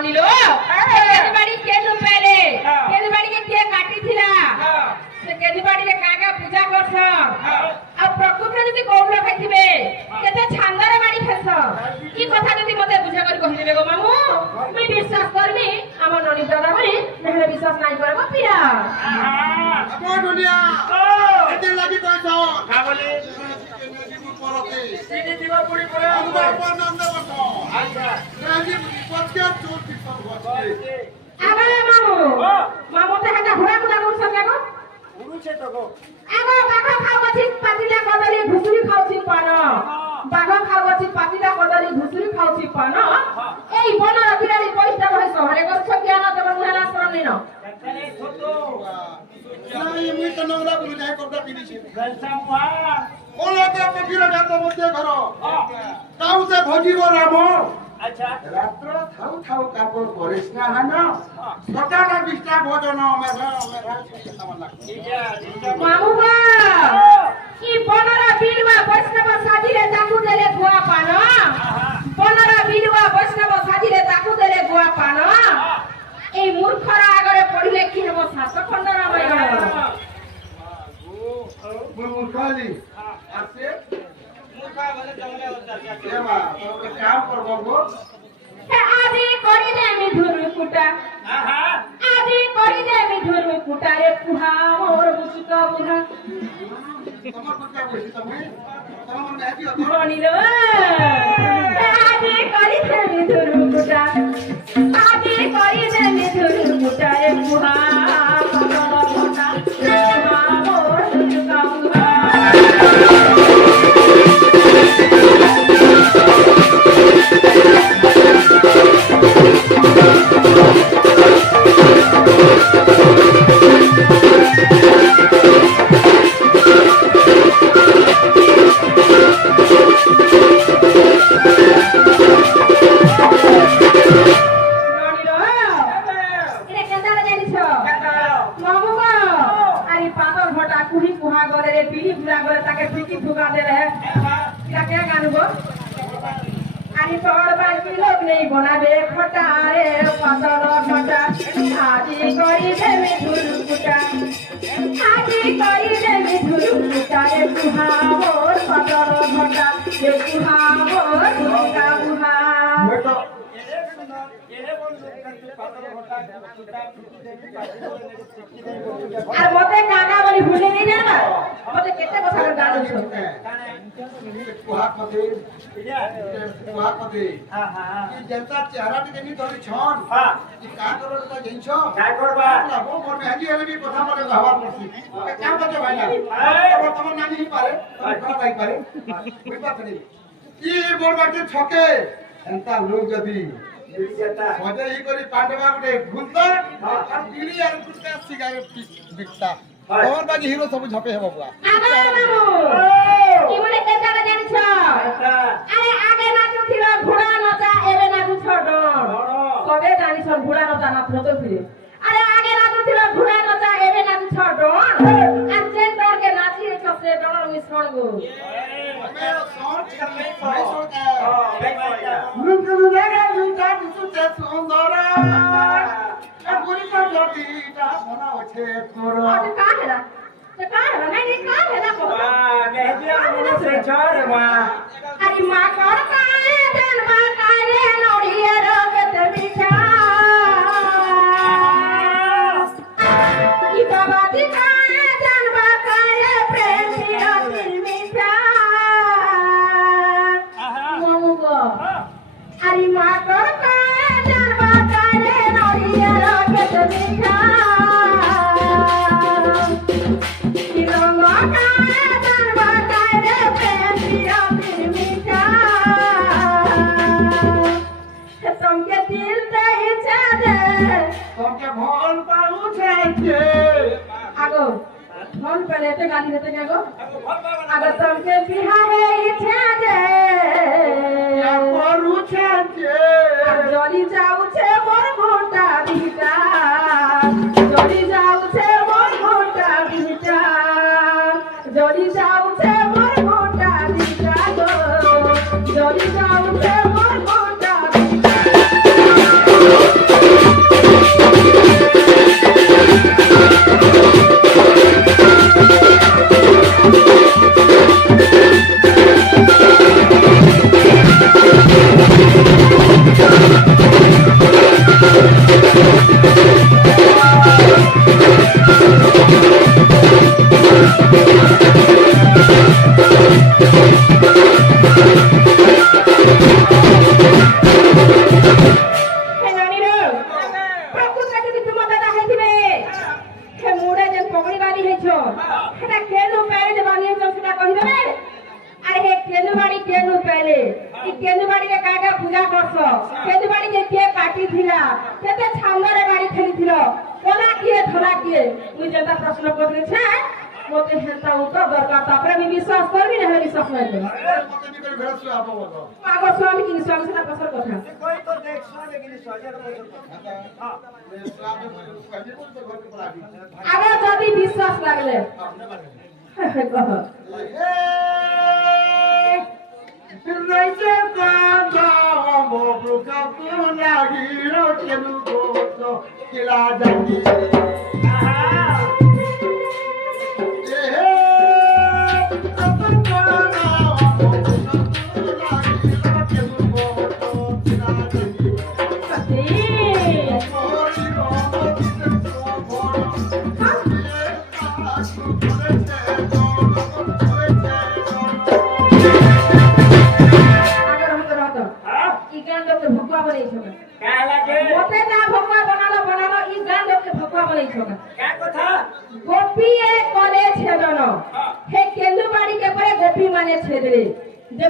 ননিলো কেদি বাড়ি কে নুপেরে কেদি বাড়ি কে কাটিছিলা সে কেদি বাড়ি রে কাকা পূজা করছ আর প্রকৃতি যদি কৌল খাইতিবে কেতে ছান্দারে বাড়ি খেছ কি কথা যদি মতে বুঝা করে কহিবে গো মামু মুই বিশ্বাস করবি আমার ননি দাদা ভাই নহলে বিশ্বাস নাই করব পিয়া আপন দুনিয়া এতে লাগি কইছ খাবলি পরতে সিনি দিব পুরি পরে আমার পর নাম দেব আচ্ছা রাজি পক্ষে চোর পিছন বসে আরে মামু মামু তে হাটা ঘোড়া ঘোড়া করছ কেগো পুরুষে তো গো আগো বাঘ খাওয়াছি পাতিলা কদলি ঘুসুরি খাওছি পান বাঘ খাওয়াছি পাতিলা কদলি ঘুসুরি খাওছি পান এই বনর বিরালি পয়সা ভাই শহরে করছ জ্ঞান তোমার মুহানা শরণ নিন এখানে ছোট নাই মুই তো নংলা বলি যাই করদা পিদিছি গলসা মুহা ওলাতে পকিরা গাত মধ্যে ঘর কাউতে ভজিব রাম আচ্ছা রাত্র থাউ থাউ কাপড় করিস না হানা সকালা বিষ্টা ভোজন মেধা মেধা আমার লাগছে মামু বা কি বনর বিলবা বৈষ্ণব সাজিরে তাকু দেলে গোয়া পান বনর বিলবা বৈষ্ণব সাজিরে তাকু দেলে গোয়া পান এই মূর্খরা আগরে পড়িলে কি হবো শাসখণ্ড রামায়ণ মুখালি আছে মুখা বলে জমলে হচ্ছে এমা তো কাম করব গো আজি করি দে আমি ধুরু কুটা আজি করি দে আমি ধুরু কুটা রে পুহা মোর বুচুকা বুহা তোমার কথা কইছি তুমি তোমার নাকি অত বনিলো আজি করি দে আমি ধুরু কুটা আজি করি দে আমি ধুরু কুটা রে পুহা মোর বুচুকা বুহা বনাবে খটারে পাতল খটা আজি করি দেবে ধুরু কুটা আজি করি দেবে ধুরু কুটা রে পুহা মোর পাতল খটা রে পুহা মোর বুচুকা বুহা আর মতে কাকা বলি ভুলে নি না মতে কেতে কথা গান শুনতে जनता चेहरा भी देखी तो छन कि का करो तो जिंछ काय करबा वो मोर मेहंदी हेले भी কথা বলে হওয়ার পড়ছি কাম করতে ভাই না বর্তমান নানি হি পারে কথা ভাই পারে বুঝ পাতনি কি মোর বাকি ছকে এন্তা লোক যদি মজা ই করি পান্ডবা গুটে ঘুরতা আর বিড়ি আর গুটকা সিগারেট বিকতা আমার বাকি হিরো সব ঝপে হেব বুয়া কি বলে কেটা জানিছ আরে আগে নাচু ছিল ঘোড়া নচা এবে নাচু ছড় কবে জানিছ ঘোড়া নচা না প্রতো ফিরে আরে আগে নাচু ছিল ঘোড়া নচা এবে নাচু ছড় আর চেন ডরকে নাচি চসে ডর মিশ্রণ গো মেরা সর করলে ভাই সরকা মুকুল লাগা জুতা সুতে সুন্দর গুরি সজটিটা মনা আছে তোর আরে কাহেলা নাই কাহেলা কো মেহেদিয়া মনে সে ছড় মা আরে মা কর কায়ে দেন মা কায়ে নড়িয়ে রগতে মিঠা ই বাবা দি কায়ে দেন মা কায়ে প্রেম নিরতি মিঠা মমগো আরে মা কর কায়ে দেন মা কায়ে নড়িয়ে রগতে মিঠা আগো মন পেলে তো গালি দিতে গো আগো তোমাকে বিহারে ইচ্ছা দে করু ছাতে জলি যাউছে মোর ঘোটা বিটা জলি যাউছে মোর ঘোটা বিটা জলি যাউছে মোর ঘোটা বিটা গো জলি যাউছে মোর ঘোটা বিটা ই কেন্দু বাড়িরে কাকা পূজা করছ কেন্দু বাড়িকে কে কাটি থিলা কেতে ছান্দরে বাড়ি খেলিছিল কোনা কিয়ে ধরা কিয়ে তুই যেটা প্রশ্ন করলিছে মতে হেতা উত্তর দরকার তারপরে আমি বিশ্বাস করবি না হলে বিশ্বাস নাই করবি মতে নি করে ঘরে শুয়ে আবো বলো আগো স্বামী কি স্বামী সেটা পাশর কথা কই তো দেখছ लेकिन সজার বছর হ্যাঁ স্লাবে কইতে বলতে ঘরে পড়াবি আগে যদি বিশ্বাস লাগলে কহ রইছে কান্দা মোবরুকা লাগি রকেলু গোতো কিলা জানি ভগবান বনাইছো কা লাগে মতে না ভগবান বনালো ই গান লোকে ভগবান বনাইছো কা কথা গোপীয়ে কলে ছেদন হে কেন্দু বাড়ি কে পরে গোপী মানে ছেদরে যে